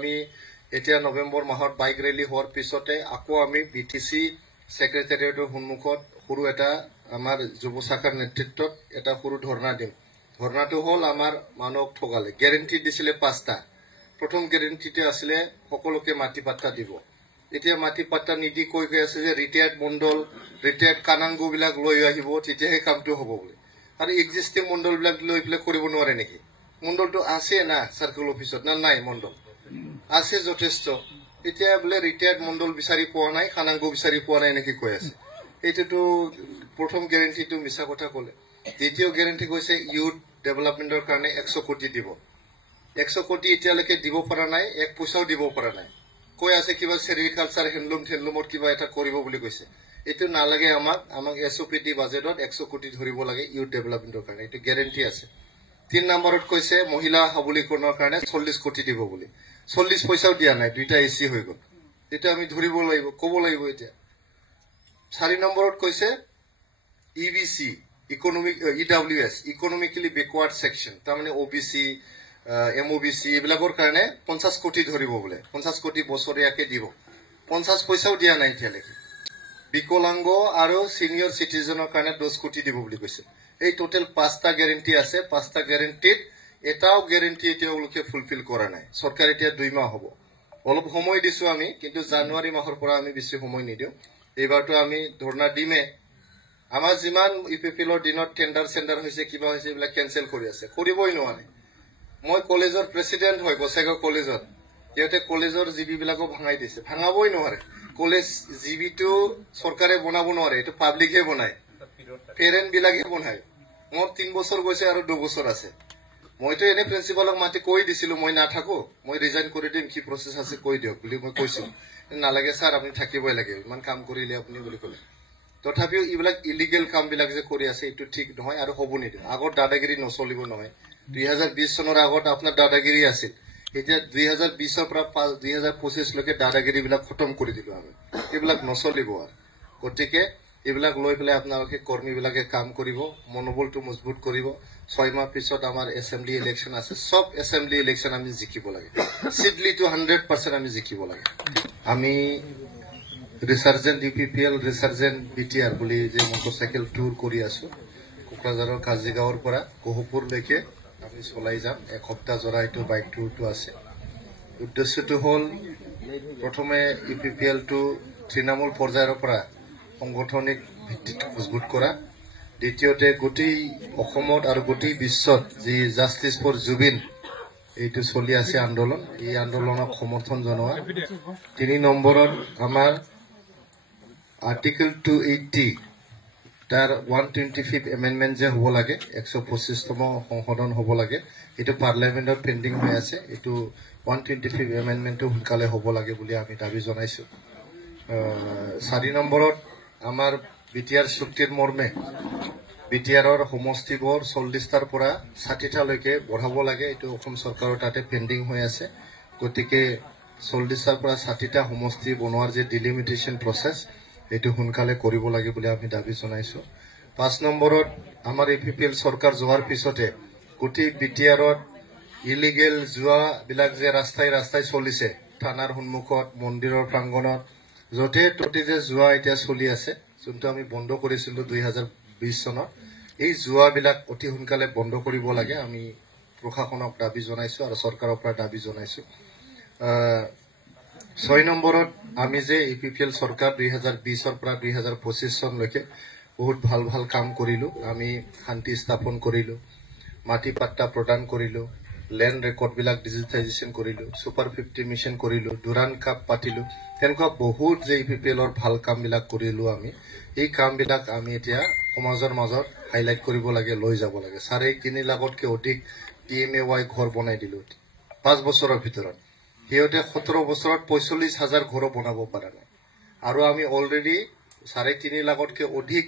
আমি এতিয়া নৱেম্বৰ মাহত বাইক ৰেলী হোৱাৰ পিছতে আকৌ আমি বিটিসি সেক্ৰেটাৰিয়েটৰ সন্মুখত সৰু এটা আমাৰ যুৱ শাখাৰ নেতৃত্বত এটা সৰু ধৰ্ণা দিম। ধৰ্ণাটো হ'ল আমাৰ মানুহক ঠগালে। গ্যাৰেণ্টি দিছিলে 5টা। প্ৰথম গ্যাৰেণ্টিটো আছিলে সকলোকে মাটি পাট্টা দিব। এতিয়া মাটি পাট্টা নিদি কৈ আছে যে ৰিটায়াৰ্ড মণ্ডল ৰিটায়াৰ্ড কানাংগু বিলাক লৈ আহিব, তেতিয়াহে কামটো হ'ব বুলি। আৰু এক্সিষ্টিং মণ্ডল বিলাক লৈ পেলাই কৰিব নোৱাৰে নেকি? মণ্ডলটো আছে না সাৰ্কেল অফিচত না নাই? মণ্ডল আছে যথেষ্ট। এতিয়া বোলে ৰিটায়াৰ্ড মণ্ডল বিচাৰি পোৱা নাই, কানাংগু বিচাৰি পোৱা নাই নেকি কৈ আছে। এইটোতো প্ৰথম গ্যাৰেণ্টিটো মিছা কথা ক'লে। দ্বিতীয় গ্যাৰেণ্টি কৈছে ইউথ ডেভেলপমেন্টৰ কাৰণে 100 কোটি দিব। 100 কোটি এতিয়ালৈকে দিব পৰা নাই, 1 পইচাও দিব পৰা নাই। কৈ আছে কিবা সেৰিকালচাৰ হেণ্ডলুমৰ কিবা এটা কৰিব বুলি কৈছে। এইটো নালাগে আমাক এছঅপিটি বাজেটত 100 কোটি ধৰিব লাগে ইউথ ডেভেলপমেন্টৰ কাৰণে। এইটো গ্যাৰেণ্টি আছে। 3 নম্বৰত কৈছে মহিলা সবলীকৰণৰ কাৰণে 40 কোটি দিব বুলি। 40 পইচাও দিয়া নাই, 2টা এচি হৈ গ'ল। এটা আমি ধৰিব লাগিব, ক'ব লাগিব এতিয়া। 4 নম্বৰত কৈছে ইবিসি ইডব্লিউএস ইকোনমিক্যালি বেকওয়াৰ্ড সেকশন, তাৰমানে ওবিসি এমওবিসি এইবিলাকৰ কাৰণে 50 কোটি ধৰিব বোলে। 50 কোটি বছৰীয়াকে দিব। 50 পইচাও দিয়া নাই এতিয়ালৈকে। বিকলাংগ আৰু সিনিয়ৰ সিটিজেনৰ কাৰণে 10 কোটি দিব বুলি কৈছে। এই টোটেল 5টা গ্যাৰেণ্টি আছে। 5টা গ্যাৰেণ্টিত এটাও গ্যাৰেণ্টি এতিয়ালৈকে ফুলফিল কৰা নাই। চৰকাৰ এতিয়া 2 মাহ হ'ব। অলপ সময় দিছো আমি, কিন্তু জানুৱাৰী মাহৰ পৰা আমি বেছি সময় নিদিওঁ। এইবাৰতো আমি ধৰ্ণা দিমে। আমাৰ যিমান ইপিপিএলৰ দিনত টেণ্ডাৰ হৈছে, কিবা হৈছে, এইবিলাক কেনচেল কৰি আছে, কৰিবই নোৱাৰে। মই কলেজৰ প্ৰেচিডেণ্ট হয় গোসাইগাঁও কলেজত। সিহঁতে কলেজৰ জিবি বিলাকো ভাঙাই দিছে, ভাঙাবই নোৱাৰে। কলেজ জিবিটো চৰকাৰে বনাব নোৱাৰে, এইটো পাব্লিকে বনায়, পেৰেণ্ট বিলাকে বনায়। মোৰ 3 বছৰ গৈছে আৰু 2 বছৰ আছে। মইতো এনে প্ৰিন্সিপালক মাতি কৈ দিছিলো মই নাথাকো, মই ৰিজাইন কৰি দিম, কি প্ৰচেছ আছে কৈ দিয়ক বুলি মই কৈছিলো। নালাগে ছাৰ, আপুনি থাকিবই লাগে, ইমান কাম কৰিলে আপুনি বুলি ক'লে। তথাপিও এইবিলাক ইলিগেল কাম বিলাক যে কৰি আছে, এইটো ঠিক নহয় আৰু হ'ব নিদিওঁ। আগত দাদাগিৰি নচলিব নহয়। 2020 চনৰ আগত আপোনাৰ দাদাগিৰি আছিল। এতিয়া 2020ৰ পৰা 2025 লৈকে দাদাগিৰি বিলাক খতম কৰি দিলো আমি। এইবিলাক নচলিব আৰু। গতিকে এইবিলাক লৈ পেলাই আপোনালোকে কৰ্মী বিলাকে কাম কৰিব, মনোবলটো মজবুত কৰিব। 6 মাহ পিছত আমাৰ এছেম্বলি ইলেকশ্যন আছে। সব এছেম্বলি ইলেকশ্যন আমি জিকিব লাগে। সিডলিটো 100% আমি জিকিব লাগে। আমি ৰিসাৰ্জেন্ট ইউপিপিএল ৰিসাৰ্জেন্ট বিটিআৰ বুলি যে মটৰচাইকেল টুৰ কৰি আছো, কোকৰাঝাৰৰ কাজিগাঁৱৰ পৰা গহপুৰলৈকে আমি চলাই যাম। 1 সপ্তাহ জৰা এইটো বাইক টুৰটো আছে। উদ্দেশ্যটো হ'ল প্ৰথমে ইউপিপিএলটো তৃণমূল পৰ্যায়ৰ পৰা সংগঠনিক ভিত্তিটো মজবুত কৰা। দ্বিতীয়তে গোটেই অসমত আৰু গোটেই বিশ্বত যি জাষ্টিছ ফৰ জুবিন এইটো চলি আছে আন্দোলন, এই আন্দোলনক সমৰ্থন জনোৱা। 3 নম্বৰত আমাৰ আৰ্টিকেল 280 তাৰ 125th এমেণ্ডমেণ্ট যে হ'ব লাগে, 125তম সংশোধন হ'ব লাগে, এইটো পাৰ্লিয়ামেণ্টত পেণ্ডিং হৈ আছে। এইটো 125th এমেণ্ডমেণ্টটো সোনকালে হ'ব লাগে বুলি আমি দাবী জনাইছো। 4 নম্বৰত আমাৰ বিটিআৰ চুক্তিৰ মৰ্মে বিটিআৰৰ সমষ্টিবোৰ 40টাৰ পৰা 60টালৈকে বঢ়াব লাগে। এইটো অসম চৰকাৰৰ তাতে পেণ্ডিং হৈ আছে। গতিকে 40টাৰ পৰা 60টা সমষ্টি বনোৱাৰ যে ডিলিমিটেশ্যন প্ৰচেছ, এইটো সোনকালে কৰিব লাগে বুলি আমি দাবী জনাইছো। 5 নম্বৰত আমাৰ ইপিপিএল চৰকাৰ যোৱাৰ পিছতে গোটেই বিটিআৰত ইলিগেল জুৱাবিলাক যে ৰাস্তাই চলিছে, থানাৰ সন্মুখত, মন্দিৰৰ প্ৰাংগণত, য'তে ত'তে যে জুৱা এতিয়া চলি আছে, যোনটো আমি বন্ধ কৰিছিলো 2020 চনত, এই জুৱাবিলাক অতি সোনকালে বন্ধ কৰিব লাগে। আমি প্ৰশাসনক দাবী জনাইছো আৰু চৰকাৰৰ পৰা দাবী জনাইছো। 6 নম্বৰত আমি যে ইপিপিএল চৰকাৰ 2020ৰ পৰা 2025 চনলৈকে বহুত ভাল কাম কৰিলো। আমি শান্তি স্থাপন কৰিলো, মাটি পাট্টা প্ৰদান কৰিলো, লেণ্ড ৰেকৰ্ডবিলাক ডিজিটাইজেশ্যন কৰিলো, সুপাৰ 50 মিছন কৰিলো, ডুৰান কাপ পাতিলো। তেনেকুৱা বহুত যে ইপিপিএলৰ ভাল কামবিলাক কৰিলো আমি। এই কামবিলাক আমি এতিয়া সমাজৰ মাজত হাইলাইট কৰিব লাগে, লৈ যাব লাগে। 3.5 লাখতকৈ অধিক PMAY ঘৰ বনাই দিলো 5 বছৰৰ ভিতৰত। সিহঁতে 17 বছৰত 45,000 ঘৰ বনাব পৰা নাই। আৰু আমি অলৰেডি 3.5 লাখতকৈ অধিক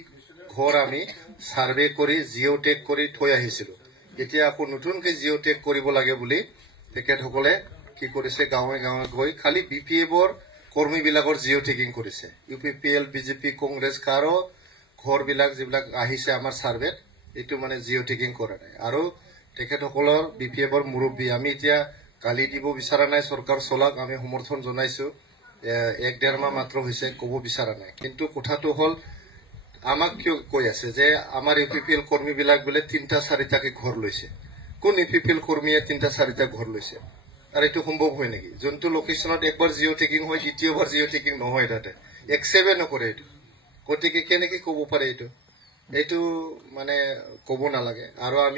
ঘৰ আমি সাৰ্ভে কৰি জিঅ'টেক কৰি থৈ আহিছিলো। এতিয়া আকৌ নতুনকৈ জিঅ'টেক কৰিব লাগে বুলি তেখেতসকলে কি কৰিছে, গাঁৱে গৈ খালি BPF-ৰ কৰ্মীবিলাকৰ জিঅ'টেকিং কৰিছে। ইউপিপিএল, বিজেপি, কংগ্ৰেছ কাৰো ঘৰবিলাক যিবিলাক আহিছে আমাৰ সাৰ্ভেত, এইটো মানে জিঅ'টেকিং কৰা নাই। আৰু তেখেতসকলৰ BPF-ৰ মুৰব্বী আমি এতিয়া গালি দিব বিচৰা নাই চৰকাৰ চলাক আমি সমৰ্থন জনাইছো 1-1.5 মাহ মাত্ৰ হৈছে ক'ব বিচৰা নাই কিন্তু কথাটো হ'ল আমাক কিয় কৈ আছে যে আমাৰ ইউপিপিএল কৰ্মীবিলাক বোলে 3-4টাকে ঘৰ লৈছে কোন ইউপিপিএল কৰ্মীয়ে 3-4টা ঘৰ লৈছে আৰু এইটো সম্ভৱ হয় নেকি যোনটো লোকেশ্যনত একবাৰ জিঅ' টেকিং হয় দ্বিতীয়বাৰ জিঅ' টেকিং নহয় তাতে একচেপ্ট নকৰে এইটো গতিকে কেনেকৈ ক'ব পাৰে এইটো মানে ক'ব নালাগে আৰু আমি